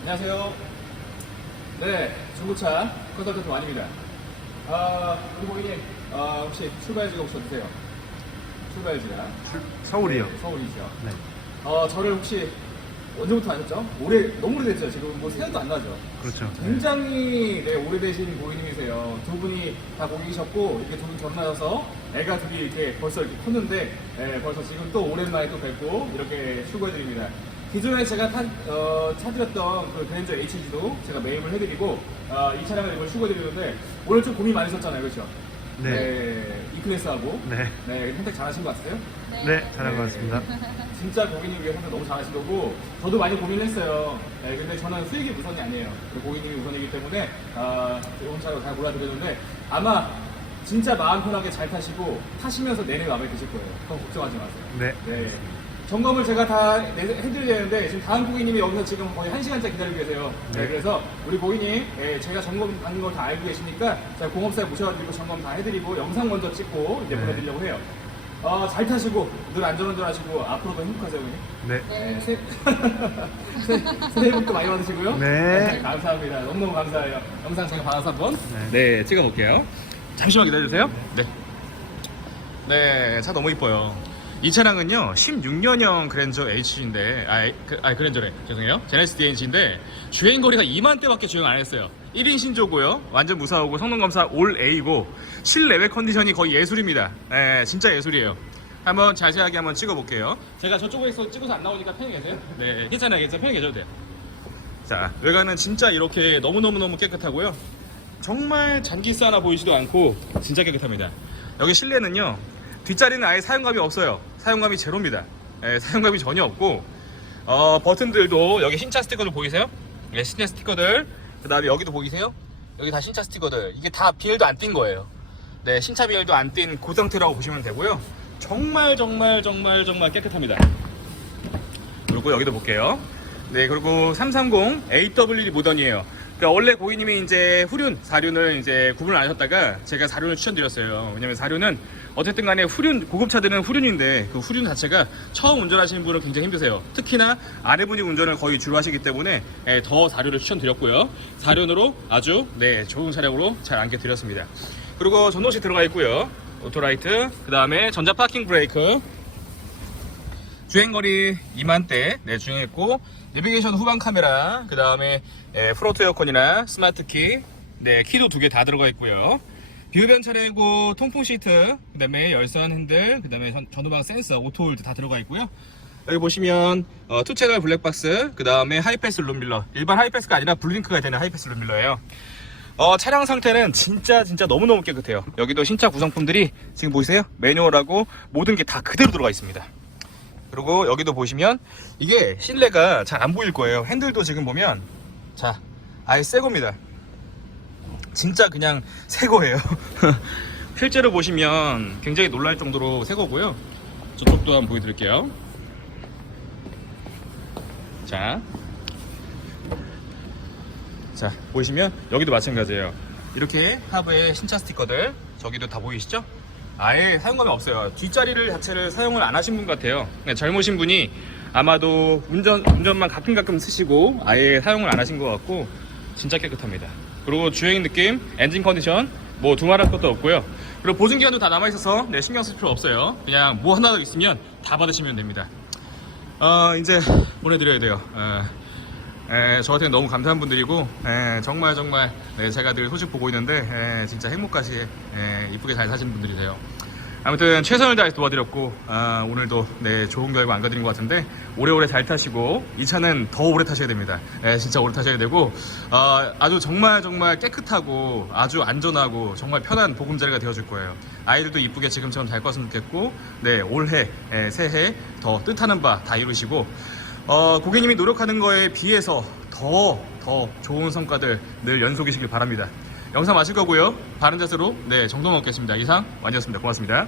안녕하세요. 네, 중고차 컨설턴트 완입니다. 아, 우리 고객님, 아, 혹시 출발지가 혹시 어디세요? 출발지가? 서울이요. 네, 서울이죠. 네. 어, 저를 혹시 언제부터 아셨죠? 오래, 너무 오래됐죠? 지금 뭐 생각도 안 나죠? 그렇죠. 굉장히 네, 오래되신 고객님이세요. 두 분이 다 고객이셨고 이렇게 두 분 결혼하셔서 애가 둘이 이렇게 벌써 이렇게 컸는데 예, 벌써 지금 또 오랜만에 또 뵙고 이렇게 출고해드립니다. 기존에 제가 타, 어, 차드렸던 그 그랜저 HG도 제가 매입을 해드리고 어, 이 차량을 이걸 출고해드리는데 오늘 좀 고민 많으셨잖아요, 그렇죠? 네. 이 클래스하고 네. 네, 선택 잘하신 것 같으세요? 네, 잘한 것 같습니다. 진짜 고객님 위해 선택 너무 잘하신 거고 저도 많이 고민을 했어요. 네, 근데 저는 수익이 우선이 아니에요. 그 고객님이 우선이기 때문에 아, 좋은 차로 잘 골라드렸는데 아마 진짜 마음 편하게 잘 타시고 타시면서 내내 마음에 드실 거예요. 그건 걱정하지 마세요. 네. 네. 점검을 제가 다 내- 해드려야 되는데 지금 다음 고객님이 여기서 지금 거의 한 시간째 기다리고 계세요. 네, 네. 그래서 우리 고객님 예, 제가 점검 받는 걸 다 알고 계시니까 제가 공업사에 모셔가지고 점검 다 해드리고 영상 먼저 찍고 이제 네. 보내드리려고 해요. 어, 잘 타시고 늘 안전운전하시고 앞으로도 행복하세요, 고객님. 네. 네, 새, 새, 새해 복도 많이 받으시고요. 네. 감사합니다. 너무너무 감사해요. 영상 제가 받아서 한번 네. 네, 찍어 놓을게요. 잠시만 기다려주세요. 네. 네, 차 너무 이뻐요. 이 차량은요, 16년형 그랜저 HG인데, 아, 그, 아 그랜저래. 죄송해요. 제네시스 DNG인데, 주행 거리가 2만 대밖에 주행 안 했어요. 1인 신조고요. 완전 무사하고 성능검사 올 A고, 실내외 컨디션이 거의 예술입니다. 네, 진짜 예술이에요. 한번 자세하게 한번 찍어볼게요. 제가 저쪽에서 찍어서 안 나오니까 편히 계세요? 네, 괜찮아요. 괜찮아요. 편히 계셔도 돼요. 자, 외관은 진짜 이렇게 너무너무너무 깨끗하고요. 정말 잔기스 하나 보이지도 않고 진짜 깨끗합니다. 여기 실내는요. 뒷자리는 아예 사용감이 없어요. 사용감이 제로입니다. 예, 사용감이 전혀 없고 어, 버튼들도 여기 신차 스티커들 보이세요? 예, 신차 스티커들 그 다음에 여기도 보이세요? 여기 다 신차 스티커들 이게 다 비엘도 안띈 거예요. 네, 신차 비엘도 안띈그 상태라고 보시면 되고요. 정말 정말 정말 정말 깨끗합니다. 그리고 여기도 볼게요. 네, 그리고 330 AWD 모던이에요. 그러니까 원래 고객님이 이제 후륜, 사륜을 이제 구분을 안 하셨다가 제가 사륜을 추천드렸어요. 왜냐면 사륜은 어쨌든 간에 후륜, 고급차들은 후륜인데 그 후륜 자체가 처음 운전하시는 분은 굉장히 힘드세요. 특히나 아내분이 운전을 거의 주로 하시기 때문에 예, 더 사륜을 추천드렸고요. 사륜으로 아주 네, 좋은 차량으로 잘 안겨드렸습니다. 그리고 전동시 들어가 있고요. 오토라이트, 그 다음에 전자 파킹 브레이크, 주행거리 2만대 네, 주행했고 내비게이션 후방 카메라 그 다음에 프로토 에어컨이나 스마트 키 네, 키도 두 개 다 들어가 있고요. 비흡연 차량이고 통풍 시트 그 다음에 열선 핸들 그 다음에 전후방 센서 오토홀드 다 들어가 있고요. 여기 보시면 어, 투 채널 블랙박스 그 다음에 하이패스 룸밀러. 일반 하이패스가 아니라 블링크가 되는 하이패스 룸밀러예요. 어, 차량 상태는 진짜 진짜 너무너무 깨끗해요. 여기도 신차 구성품들이 지금 보이세요? 매뉴얼하고 모든 게 다 그대로 들어가 있습니다 그리고 여기도 보시면 이게 실내가 잘 안 보일 거예요. 핸들도 지금 보면 자 아예 새 겁니다. 진짜 그냥 새 거예요. 실제로 보시면 굉장히 놀랄 정도로 새 거고요. 저쪽도 한번 보여드릴게요. 자, 자 보시면 여기도 마찬가지예요. 이렇게 하부에 신차 스티커들 저기도 다 보이시죠? 아예 사용감이 없어요. 뒷자리를 자체를 사용을 안 하신 분 같아요. 네, 젊으신 분이 아마도 운전 운전만 가끔 가끔 쓰시고 아예 사용을 안 하신 것 같고 진짜 깨끗합니다. 그리고 주행 느낌, 엔진 컨디션 뭐 두말할 것도 없고요. 그리고 보증 기간도 다 남아 있어서 네, 신경 쓸 필요 없어요. 그냥 뭐 하나 있으면 다 받으시면 됩니다. 어, 이제 보내드려야 돼요. 어, 에, 저한테는 너무 감사한 분들이고 에, 정말 정말 네, 제가 늘 소식 보고 있는데 에, 진짜 행복까지 에, 이쁘게 잘 사시는 분들이세요. 아무튼 최선을 다해서 도와드렸고 아, 오늘도 네, 좋은 결과 안겨드린 것 같은데 오래오래 잘 타시고 이 차는 더 오래 타셔야 됩니다. 에, 진짜 오래 타셔야 되고 아, 아주 정말 정말 깨끗하고 아주 안전하고 정말 편한 보금자리가 되어줄 거예요. 아이들도 이쁘게 지금처럼 잘 컸으면 좋겠고 네 올해 에, 새해 더 뜻하는 바 다 이루시고 어, 고객님이 노력하는 거에 비해서 더, 더 좋은 성과들 늘 연속이시길 바랍니다. 영상 마실 거고요. 바른 자세로, 네, 정돈 먹겠습니다. 이상, 완이었습니다. 고맙습니다.